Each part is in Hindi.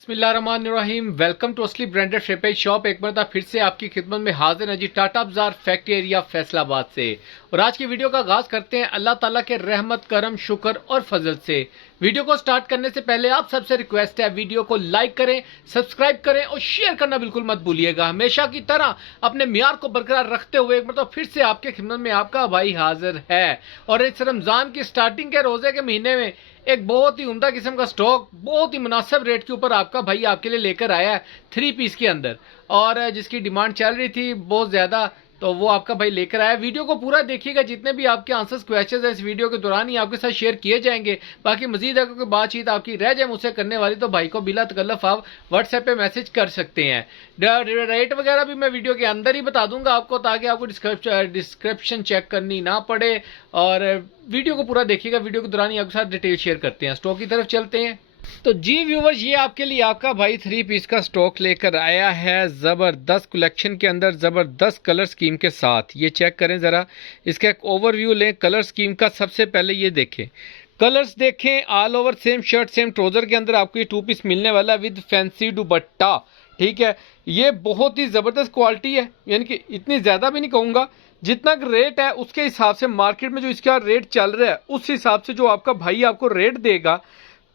बिस्मिल्लाहिर्रहमानिर्रहीम। वेलकम टू असली ब्रांडेड शेपेज शॉप। एक बार फिर से आपकी खिदमत में हाजिर है जी, टाटा बाजार फैक्ट्री एरिया फैसलाबाद से। और आज की वीडियो का आगाज करते हैं अल्लाह ताला के रहमत करम शुक्र और फजल से। वीडियो को स्टार्ट करने से पहले आप सबसे रिक्वेस्ट है, वीडियो को लाइक करें, सब्सक्राइब करें और शेयर करना बिल्कुल मत भूलिएगा। हमेशा की तरह अपने मियार को बरकरार रखते हुए एक बार फिर से आपके खिदमत में आपका भाई हाजिर है। और इस रमजान की स्टार्टिंग के रोजे के महीने में एक बहुत ही उम्दा किस्म का स्टॉक बहुत ही मुनासिब रेट के ऊपर आपका भाई आपके लिए लेकर आया है 3 पीस के अंदर, और जिसकी डिमांड चल रही थी बहुत ज्यादा, तो वो आपका भाई लेकर आया। वीडियो को पूरा देखिएगा, जितने भी आपके आंसर्स क्वेश्चंस है इस वीडियो के दौरान ही आपके साथ शेयर किए जाएंगे। बाकी मजीद अगर कोई बातचीत आपकी रह जाए मुझसे करने वाली, तो भाई को बिला तकल्लुफ आप व्हाट्सएप पे मैसेज कर सकते हैं। रेट वगैरह भी मैं वीडियो के अंदर ही बता दूंगा आपको, ताकि आपको डिस्क्रिप्शन चेक करनी ना पड़े। और वीडियो को पूरा देखिएगा, वीडियो के दौरान ही आपके साथ डिटेल शेयर करते हैं। स्टॉक की तरफ चलते हैं। तो जी व्यूवर्स, ये आपके लिए आपका भाई 3 पीस का स्टॉक लेकर आया है जबरदस्त कलेक्शन के अंदर, जबरदस्त कलर स्कीम के साथ। ये चेक करें जरा, इसका एक ओवरव्यू लें कलर स्कीम का। सबसे पहले ये देखें, कलर्स देखें, all over same shirt same trouser के अंदर आपको ये 2 पीस मिलने वाला है विद फैंसी दुपट्टा। ठीक है, ये बहुत ही जबरदस्त क्वालिटी है, यानी कि इतनी ज्यादा भी नहीं कहूंगा, जितना रेट है उसके हिसाब से मार्केट में जो इसका रेट चल रहा है उस हिसाब से जो आपका भाई आपको रेट देगा,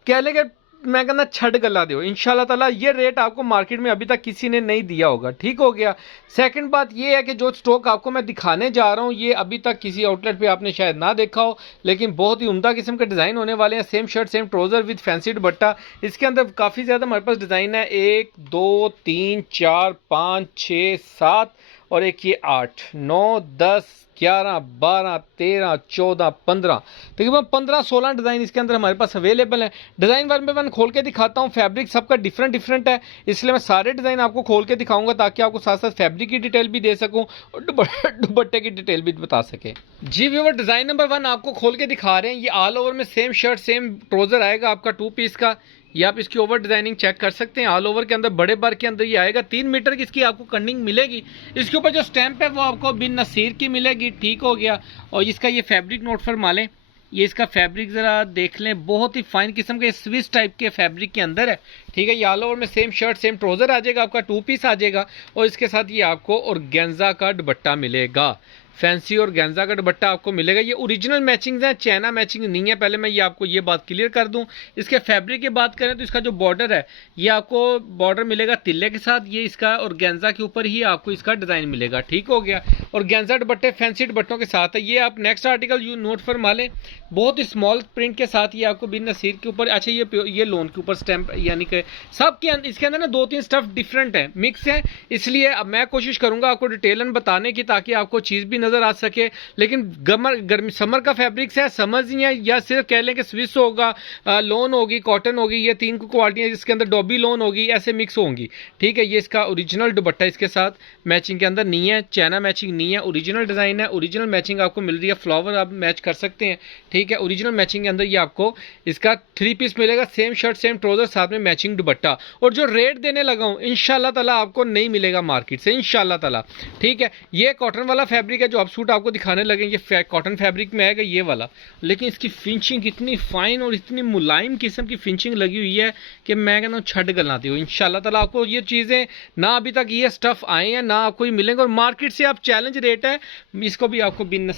कह लेगा मैं कहना छड़ गला दो इंशाल्लाह ताला। ये रेट आपको मार्केट में अभी तक किसी ने नहीं दिया होगा। ठीक हो गया। सेकंड बात ये है कि जो स्टॉक आपको मैं दिखाने जा रहा हूँ ये अभी तक किसी आउटलेट पे आपने शायद ना देखा हो, लेकिन बहुत ही उम्दा किस्म के डिजाइन होने वाले हैं। Same shirt same trouser with fancy दुपट्टा। इसके अंदर काफी ज्यादा हमारे पास डिजाइन है, 1 2 3 4 5 6 7 और एक ये 8 9 10 11 12 13 14 15, तकरीबन 15-16 डिजाइन इसके अंदर हमारे पास अवेलेबल है। डिजाइन वन बाय वन खोल के दिखाता हूँ। फैब्रिक सबका डिफरेंट डिफरेंट है, इसलिए मैं सारे डिजाइन आपको खोल के दिखाऊंगा ताकि आपको साथ साथ फैब्रिक की डिटेल भी दे सकूं और दुपट्टे की डिटेल भी बता सके। जी व्यूअर, डिजाइन नंबर 1 आपको खोल के दिखा रहे हैं। ये ऑल ओवर में सेम शर्ट सेम ट्राउजर आएगा आपका 2 पीस का। ये आप इसकी ओवर डिजाइनिंग चेक कर सकते हैं। ऑल ओवर के अंदर बड़े बार के अंदर ये आएगा, 3 मीटर की इसकी आपको कटिंग मिलेगी। इसके ऊपर जो स्टैंप है वो आपको बिन नसीर की मिलेगी। ठीक हो गया। और इसका ये फैब्रिक नोट फरमा लें, ये इसका फैब्रिक जरा देख लें, बहुत ही फाइन किस्म के स्विस टाइप के फैब्रिक के अंदर है। ठीक है, ये ऑल ओवर में सेम शर्ट सेम ट्राउजर आ जाएगा आपका, 2 पीस आ जाएगा और इसके साथ ये आपको ऑर्गेन्जा का दुपट्टा मिलेगा। फैंसी और गेंजा का दुपट्टा आपको मिलेगा। ये ओरिजिनल मैचिंग है, चाइना मैचिंग नहीं है। पहले मैं ये आपको ये बात क्लियर कर दूं। इसके फैब्रिक की बात करें तो इसका जो बॉर्डर है ये आपको बॉर्डर मिलेगा तिल्ले के साथ, ये इसका और गेंजा के ऊपर ही आपको इसका डिजाइन मिलेगा। ठीक हो गया। और गेंजा दुपट्टे फैंसी दुपट्टों के साथ है। ये आप नेक्स्ट आर्टिकल यू नोट फरमा लें, बहुत ही स्मॉल प्रिंट के साथ ये आपको बिन नसीर के ऊपर। अच्छा, ये लोन के ऊपर स्टैंप, यानी कि सब के इसके अंदर ना 2-3 स्टफ डिफरेंट है, मिक्स है, इसलिए अब मैं कोशिश करूंगा आपको डिटेलन बताने की ताकि आपको चीज भी नजर आ सके। लेकिन गर्मी समर का फैब्रिक्स है, समझ नहीं है, या सिर्फ कह लें कि स्विस होगा, लोन होगी, कॉटन होगी, ये 3 क्वालिटियां इसके अंदर डॉबी लोन होगी, ऐसे मिक्स होंगी। ठीक है, ये इसका ओरिजिनल दुपट्टा इसके साथ मैचिंग के अंदर नहीं है, चाइना मैचिंग नहीं है, ओरिजिनल डिजाइन है। ओरिजिनल मैचिंग आपको मिल रही है, फ्लावर आप मैच कर सकते हैं। ठीक है, ओरिजिनल मैचिंग के अंदर ये आपको इसका 3 पीस मिलेगा, सेम शर्ट सेम ट्राउजर साथ में मैचिंग दुपट्टा। और जो रेट देने लगा हूं इंशाल्लाह ताला आपको नहीं मिलेगा मार्केट से, इंशाल्लाह ताला। ठीक है, ये कॉटन वाला फैब्रिक है जो आप सूट आपको दिखाने लगे, ये कॉटन फैब्रिक में आएगा ये वाला, लेकिन इसकी फिनिशिंग इतनी फाइन और इतनी मुलायम किस्म की फिनिशिंग लगी हुई है कि मैं कहना हूं छड़ गलाती हूँ। इंशाल्लाह ताला आपको ये चीजें ना अभी तक ये स्टफ आए हैं ना आपको मिलेंगे, और मार्केट से आप चैलेंज रेट है। इसको भी आपको बिन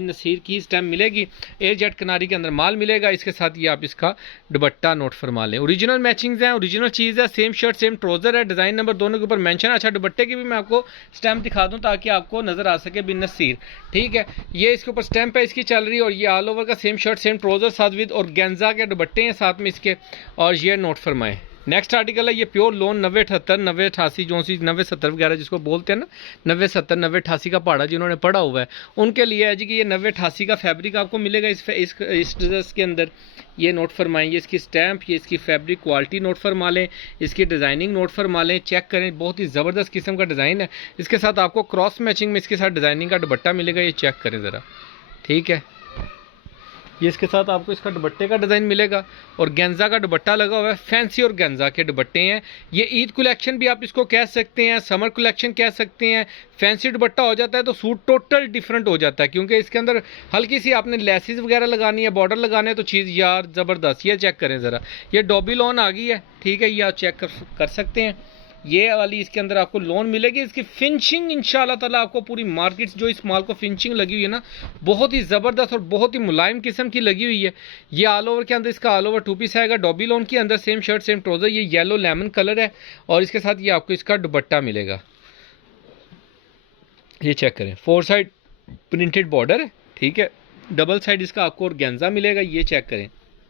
नसीर की स्टैम्प मिलेगी, एयर जेट किनारी के अंदर माल मिलेगा। इसके साथ ये आप इसका दुपट्टा नोट फरमा लें। ओरिजिनल मैचिंग है, ओरिजिनल चीज है, सेम शर्ट सेम ट्राउजर है, डिजाइन नंबर दोनों के ऊपर मेंशन है। अच्छा, दुपट्टे की भी मैं आपको स्टैम्प दिखा दूं ताकि आपको नजर आ सके बिन नसीर। ठीक है, ये इसके ऊपर स्टैम्प है इसकी चल रही है, और ये ऑल ओवर का सेम शर्ट सेम ट्राउजर साथ विद और गेंजा के दुपट्टे हैं साथ में इसके, और ये नोट फरमाएं। नेक्स्ट आर्टिकल है ये प्योर लोन 90-78 90-88 जो सी 90-70 वगैरह जिसको बोलते हैं ना, 90-70 90-88 का पहाड़ा जिन्होंने पढ़ा हुआ है उनके लिए है जी कि ये 90-88 का फैब्रिक आपको मिलेगा इस ड्रेस के अंदर। ये नोट फरमाएंगे, इसकी स्टैम्प, ये इसकी फैब्रिक क्वालिटी नोट फरमा लें, इसकी डिजाइनिंग नोट फरमा लें, चेक करें, बहुत ही जबरदस्त किस्म का डिजाइन है। इसके साथ आपको क्रॉस मैचिंग में इसके साथ डिजाइनिंग का दुपट्टा मिलेगा, ये चेक करें जरा। ठीक है, ये इसके साथ आपको इसका दुपट्टे का डिज़ाइन मिलेगा और गेंजा का दुपट्टा लगा हुआ है। फैंसी और गेंजा के दुपट्टे हैं। ये ईद कलेक्शन भी आप इसको कह सकते हैं, समर कलेक्शन कह सकते हैं। फैंसी दुपट्टा हो जाता है तो सूट टोटल डिफरेंट हो जाता है, क्योंकि इसके अंदर हल्की सी आपने लेसिस वगैरह लगानी है, बॉर्डर लगाने है, तो चीज़ यार ज़बरदस्त। ये चेक करें ज़रा, ये डॉबी लॉन आ गई है, ठीक है, ये आप चेक कर सकते हैं। ये वाली इसके अंदर आपको लोन मिलेगी। इसकी फिनिशिंग इंशाल्लाह ताला आपको पूरी मार्केट जो इस माल को फिनिशिंग लगी हुई है ना, बहुत ही ज़बरदस्त और बहुत ही मुलायम किस्म की लगी हुई है। ये ऑल ओवर के अंदर इसका ऑल ओवर 2 पीस आएगा, डॉबी लोन के अंदर सेम शर्ट सेम ट्राउज़र। ये येलो लेमन कलर है और इसके साथ ये आपको इसका दुपट्टा मिलेगा। ये चेक करें, 4 साइड प्रिंटेड बॉर्डर है, ठीक है, डबल साइड इसका आपको ऑर्गेन्जा मिलेगा। ये चेक करें,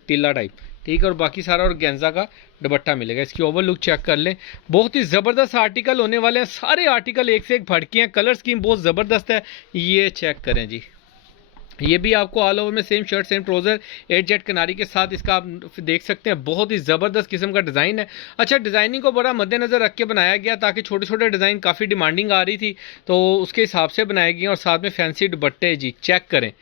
टिल्ला टाइप, ठीक है, और बाकी सारा ऑर्गेन्जा का दुपट्टा मिलेगा। इसकी ओवरलुक चेक कर लें, बहुत ही ज़बरदस्त आर्टिकल होने वाले हैं। सारे आर्टिकल एक से एक भड़के हैं, कलर स्कीम बहुत ज़बरदस्त है। ये चेक करें जी, ये भी आपको ऑल ओवर में same shirt same trouser 8 jet किनारी के साथ इसका आप देख सकते हैं। बहुत ही ज़बरदस्त किस्म का डिज़ाइन है। अच्छा, डिज़ाइनिंग को बड़ा मद्देनज़र रख के बनाया गया ताकि छोटे छोटे डिज़ाइन काफ़ी डिमांडिंग आ रही थी, तो उसके हिसाब से बनाए गए और साथ में फैंसी दुपट्टे। जी चेक करें,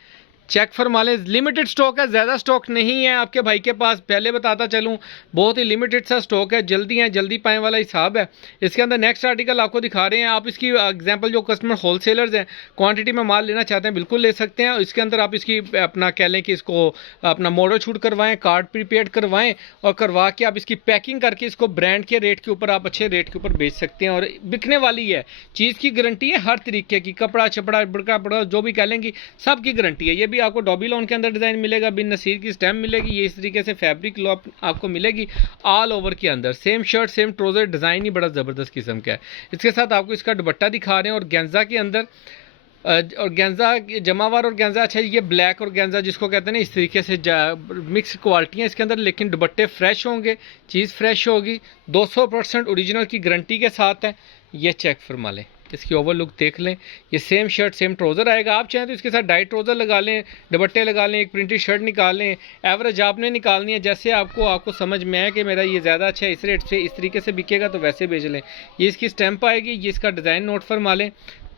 चेक फरमा लें, लिमिटेड स्टॉक है, ज़्यादा स्टॉक नहीं है आपके भाई के पास। पहले बताता चलूँ, बहुत ही लिमिटेड सा स्टॉक है, जल्दी पाए वाला हिसाब है। इसके अंदर नेक्स्ट आर्टिकल आपको दिखा रहे हैं। आप इसकी एग्जांपल जो कस्टमर होलसेलर्स हैं, क्वांटिटी में माल लेना चाहते हैं, बिल्कुल ले सकते हैं। इसके अंदर आप इसकी अपना कह लें कि इसको अपना मॉडल शूट करवाएं, कार्ड प्रीपेड करवाएं और करवा के आप इसकी पैकिंग करके इसको ब्रांड के रेट के ऊपर आप अच्छे रेट के ऊपर बेच सकते हैं और बिकने वाली है। चीज़ की गारंटी है हर तरीके की, कपड़ा छपड़ा बड़का बड़ा जो भी कह लेंगी सब की गारंटी है। ये भी आपको डॉबी लॉन के अंदर डिजाइन मिलेगा, बिन नसीर की स्टैम्प मिलेगी। ये इस तरीके से फैब्रिक लॉप आपको मिलेगी ऑल ओवर के अंदर। Same shirt same trouser, design ही बड़ा जबरदस्त किस्म का है। इसके साथ आपको इसका दुपट्टा दिखा रहे हैं और गेंजा के अंदर और गेंजा जमावार और गेंजा। अच्छा, ये ब्लैक और गेंजा जिसको कहते हैं ना, इस तरीके से मिक्स क्वालिटियाँ इसके अंदर, लेकिन दुपट्टे फ्रेश होंगे, चीज़ फ्रेश होगी, 200% ओरिजिनल की गारंटी के साथ है। ये चेक फरमा लें, इसकी ओवरलुक देख लें। ये सेम शर्ट सेम ट्राउज़र आएगा। आप चाहें तो इसके साथ डाइट ट्राउज़र लगा लें, दुपट्टे लगा लें, एक प्रिंटेड शर्ट निकाल लें। एवरेज आपने निकालनी है, जैसे आपको समझ में आए कि मेरा ये ज़्यादा अच्छा है, इस रेट से इस तरीके से बिकेगा तो वैसे बेच लें। ये इसकी स्टैंप आएगी, ये इसका डिज़ाइन नोट फरमा लें।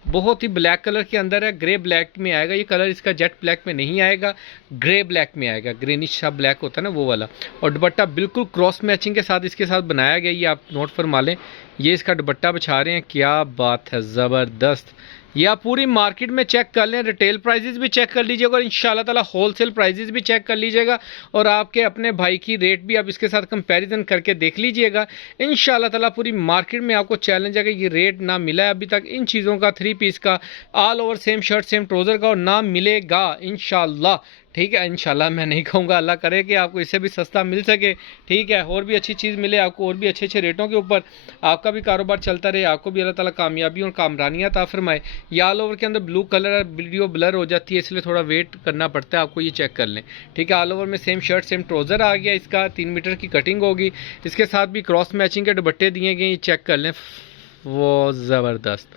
बहुत ही ब्लैक कलर के अंदर है, ग्रे ब्लैक में आएगा। ये कलर इसका जेट ब्लैक में नहीं आएगा, ग्रे ब्लैक में आएगा, ग्रेनिश सा ब्लैक होता है ना वो वाला। और दुपट्टा बिल्कुल क्रॉस मैचिंग के साथ इसके साथ बनाया गया, ये आप नोट फरमा लें। ये इसका दुपट्टा बिछा रहे हैं, क्या बात है, ज़बरदस्त। ये आप पूरी मार्केट में चेक कर लें, रिटेल प्राइजेस भी चेक कर लीजिएगा और इंशाल्लाह ताला होलसेल प्राइजेस भी चेक कर लीजिएगा और आपके अपने भाई की रेट भी आप इसके साथ कंपैरिजन करके देख लीजिएगा। इंशाल्लाह ताला पूरी मार्केट में आपको चैलेंज है कि ये रेट ना मिला है अभी तक इन चीज़ों का, 3 पीस का, all over same shirt same trouser का, और ना मिलेगा इंशाल्लाह। ठीक है, इंशाल्लाह मैं नहीं कहूँगा, अल्लाह करे कि आपको इससे भी सस्ता मिल सके, ठीक है, और भी अच्छी चीज़ मिले आपको, और भी अच्छे अच्छे रेटों के ऊपर आपका भी कारोबार चलता रहे, आपको भी अल्लाह ताला कामयाबी और कामरानियाँ अता फरमाए। ये ऑल ओवर के अंदर ब्लू कलर है, वीडियो ब्लर हो जाती है इसलिए थोड़ा वेट करना पड़ता है आपको, ये चेक कर लें। ठीक है, ऑल ओवर में सेम शर्ट सेम ट्राउज़र आ गया, इसका 3 मीटर की कटिंग होगी, इसके साथ भी क्रॉस मैचिंग के दुपट्टे दिए गए, ये चेक कर लें, वो ज़बरदस्त।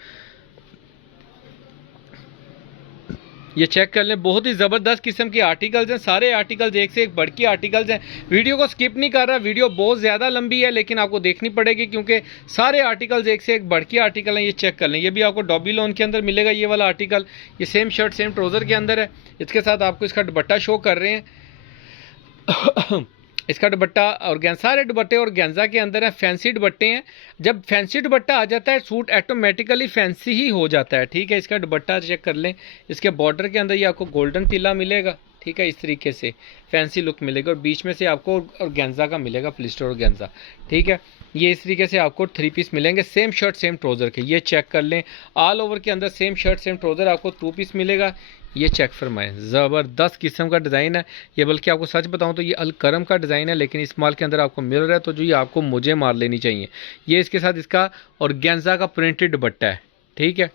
ये चेक कर लें, बहुत ही ज़बरदस्त किस्म के आर्टिकल्स हैं, सारे आर्टिकल्स एक से एक बढ़ के आर्टिकल्स हैं। वीडियो को स्किप नहीं कर रहा, वीडियो बहुत ज़्यादा लंबी है लेकिन आपको देखनी पड़ेगी क्योंकि सारे आर्टिकल्स एक से एक बढ़ के आर्टिकल हैं। ये चेक कर लें, ये भी आपको डॉबी लॉन के अंदर मिलेगा ये वाला आर्टिकल, ये सेम शर्ट सेम ट्राउज़र के अंदर है। इसके साथ आपको इसका दुपट्टा शो कर रहे हैं इसका दुपट्टा और सारे दुपट्टे और गेंजा के अंदर है, फैंसी दुपट्टे हैं। जब फैंसी दुपट्टा आ जाता है सूट ऑटोमेटिकली फैंसी ही हो जाता है। ठीक है, इसका दुपट्टा चेक कर लें, इसके बॉर्डर के अंदर ये आपको गोल्डन तिला मिलेगा, ठीक है, इस तरीके से फैंसी लुक मिलेगा और बीच में से आपको और गेंजा का मिलेगा, प्लिस्टर और गेंजा। ठीक है, ये इस तरीके से आपको 3 पीस मिलेंगे, सेम शर्ट सेम ट्राउज़र के। ये चेक कर लें, ऑल ओवर के अंदर सेम शर्ट सेम ट्राउज़र आपको 2 पीस मिलेगा। ये चेक फरमाएं, ज़बरदस्त किस्म का डिज़ाइन है ये, बल्कि आपको सच बताऊं तो ये अलकरम का डिज़ाइन है, लेकिन इस माल के अंदर आपको मिल रहा है तो जो ये आपको मुझे मार लेनी चाहिए। ये इसके साथ इसका और गेंजा का प्रिंटेड दुपट्टा है, ठीक है।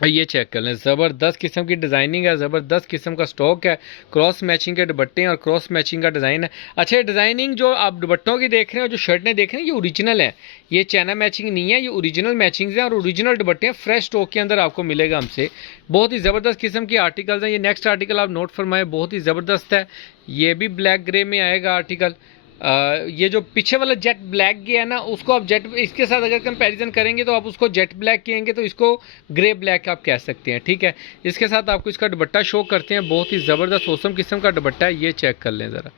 ये चेक कर लें, ज़बरदस्त किस्म की डिज़ाइनिंग है, ज़बरदस्त किस्म का स्टॉक है, क्रॉस मैचिंग के दुपट्टे हैं और क्रॉस मैचिंग का डिज़ाइन है। अच्छा, डिज़ाइनिंग जो आप दुपट्टों की देख रहे हैं और जो शर्टें देख रहे हैं ये ओरिजिनल है, ये चाइना मैचिंग नहीं है, ये ओरिजिनल मैचिंग है और ओरिजिनल दुपट्टे हैं, फ्रेश स्टॉक के अंदर आपको मिलेगा हमसे। बहुत ही ज़बरदस्त किस्म के आर्टिकल्स हैं। ये नेक्स्ट आर्टिकल आप नोट फरमाएं, बहुत ही ज़बरदस्त है, ये भी ब्लैक ग्रे में आएगा आर्टिकल ये जो पीछे वाला जेट ब्लैक गया है ना, उसको आप जेट, इसके साथ अगर कंपैरिजन करेंगे तो आप उसको जेट ब्लैक कहेंगे, तो इसको ग्रे ब्लैक आप कह सकते हैं। ठीक है, इसके साथ आपको इसका दुपट्टा शो करते हैं, बहुत ही ज़बरदस्त औसम किस्म का दुपट्टा है। ये चेक कर लें ज़रा,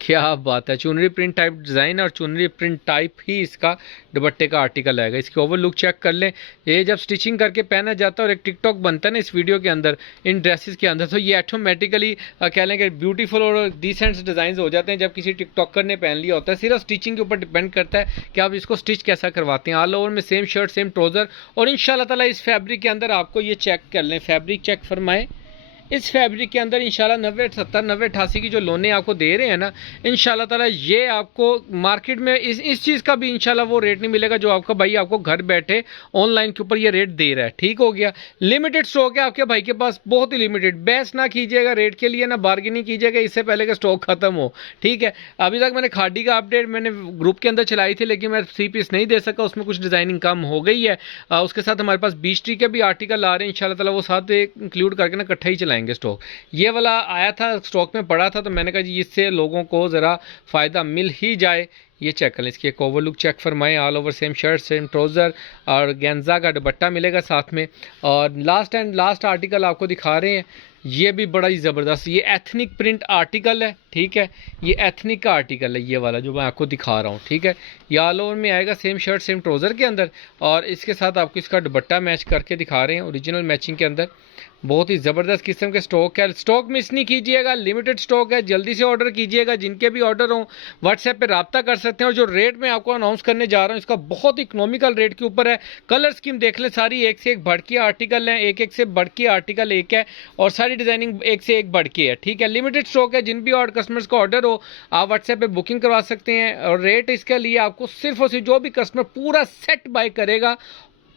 क्या बात है, चुनरी प्रिंट टाइप डिज़ाइन और चुनरी प्रिंट टाइप ही इसका दुपट्टे का आर्टिकल आएगा। इसकी ओवर लुक चेक कर लें, ये जब स्टिचिंग करके पहना जाता है और एक टिकटॉक बनता है ना इस वीडियो के अंदर, इन ड्रेसेस के अंदर, तो ये ऑटोमेटिकली कह लें कि ब्यूटीफुल और डिसेंट डिज़ाइन हो जाते हैं जब किसी टिकटॉकर ने पहन लिया होता है। सिर्फ स्टिचिंग के ऊपर डिपेंड करता है कि आप इसको स्टिच कैसा करवाते हैं। ऑल ओवर में सेम शर्ट सेम ट्राउज़र, और इंशाल्लाह ताला इस फैब्रिक के अंदर आपको ये चेक कर लें, फैब्रिक चेक फरमाएं। इस फैब्रिक के अंदर इंशाल्लाह 90 70 90 88 की जो लोने आपको दे रहे हैं ना, इंशाल्लाह ताला ये आपको मार्केट में इस चीज़ का भी इंशाल्लाह वो रेट नहीं मिलेगा जो आपका भाई आपको घर बैठे ऑनलाइन के ऊपर ये रेट दे रहा है। ठीक हो गया, लिमिटेड स्टॉक है आपके भाई के पास, बहुत ही लिमिटेड। बेस्ट ना कीजिएगा रेट के लिए, ना बार्गेनिंग कीजिएगा इससे पहले का स्टॉक खत्म हो। ठीक है, अभी तक मैंने खादी का अपडेट मैंने ग्रुप के अंदर चलाई थी, लेकिन मैं 3 पीस नहीं दे सका, उसमें कुछ डिजाइनिंग कम हो गई है। उसके साथ हमारे पास बीच ट्री के भी आर्टिकल आ रहे हैं, इंशाल्लाह ताला वो साथ इंक्लूड करके ना इकट्ठा ही चलाएंगे स्टॉक। ये वाला आया था स्टॉक में पड़ा था, तो मैंने कहा जी इससे लोगों को ज़रा फ़ायदा मिल ही जाए। ये चेक कर लें, इसकी एक ओवर लुक चेक फरमाएं। All over same shirt same trouser और गेंजा का दुपट्टा मिलेगा साथ में। और लास्ट आर्टिकल आपको दिखा रहे हैं, ये भी बड़ा ही ज़बरदस्त, ये एथनिक प्रिंट आर्टिकल है। ठीक है, ये एथनिक का आर्टिकल है, ये वाला जो मैं आपको दिखा रहा हूँ। ठीक है, ये ऑल ओवर में आएगा सेम शर्ट सेम ट्राउज़र के अंदर, और इसके साथ आपको इसका दुपट्टा मैच करके दिखा रहे हैं ओरिजिनल मैचिंग के अंदर। बहुत ही ज़बरदस्त किस्म के स्टॉक है, स्टॉक मिस नहीं कीजिएगा, लिमिटेड स्टॉक है, जल्दी से ऑर्डर कीजिएगा। जिनके भी ऑर्डर हो व्हाट्सएप पे रब्ता कर सकते हैं। और जो रेट मैं आपको अनाउंस करने जा रहा हूँ इसका बहुत इकोनॉमिकल रेट के ऊपर है। कलर स्कीम देख लें, सारी एक से एक बढ़ के आर्टिकल हैं, एक से बढ़ के आर्टिकल एक है, और सारी डिजाइनिंग एक से एक बढ़ के है। ठीक है, लिमिटेड स्टॉक है, जिन भी और कस्टमर्स का ऑर्डर हो आप व्हाट्सएप पे बुकिंग करवा सकते हैं। और रेट इसके लिए आपको सिर्फ और सिर्फ जो भी कस्टमर पूरा सेट बाय करेगा,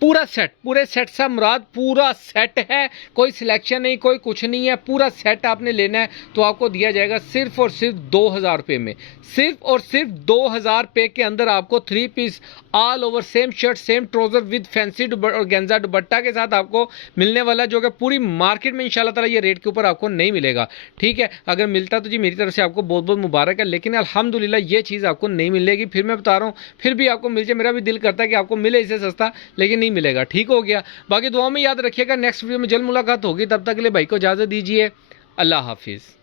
पूरा सेट, पूरे सेट से मुराद पूरा सेट है, कोई सिलेक्शन नहीं, कोई कुछ नहीं है, पूरा सेट आपने लेना है तो आपको दिया जाएगा सिर्फ और सिर्फ 2000 रुपये में। सिर्फ और सिर्फ 2000 रुपये के अंदर आपको 3 piece all over same shirt same trouser with fancy और गेंजा दुपट्टा के साथ आपको मिलने वाला, जो कि पूरी मार्केट में इंशाल्लाह ताला ये रेट के ऊपर आपको नहीं मिलेगा। ठीक है, अगर मिलता तो जी मेरी तरफ से आपको बहुत बहुत मुबारक है, लेकिन अल्हम्दुलिल्लाह ये चीज़ आपको नहीं मिलेगी। फिर मैं बता रहा हूँ, फिर भी आपको मिल जाए, मेरा भी दिल करता है कि आपको मिले इसे सस्ता, लेकिन नहीं मिलेगा। ठीक हो गया, बाकी दुआ में याद रखिएगा, नेक्स्ट वीडियो में जल्द मुलाकात होगी, तब तक के लिए भाई को इजाजत दीजिए, अल्लाह हाफिज़।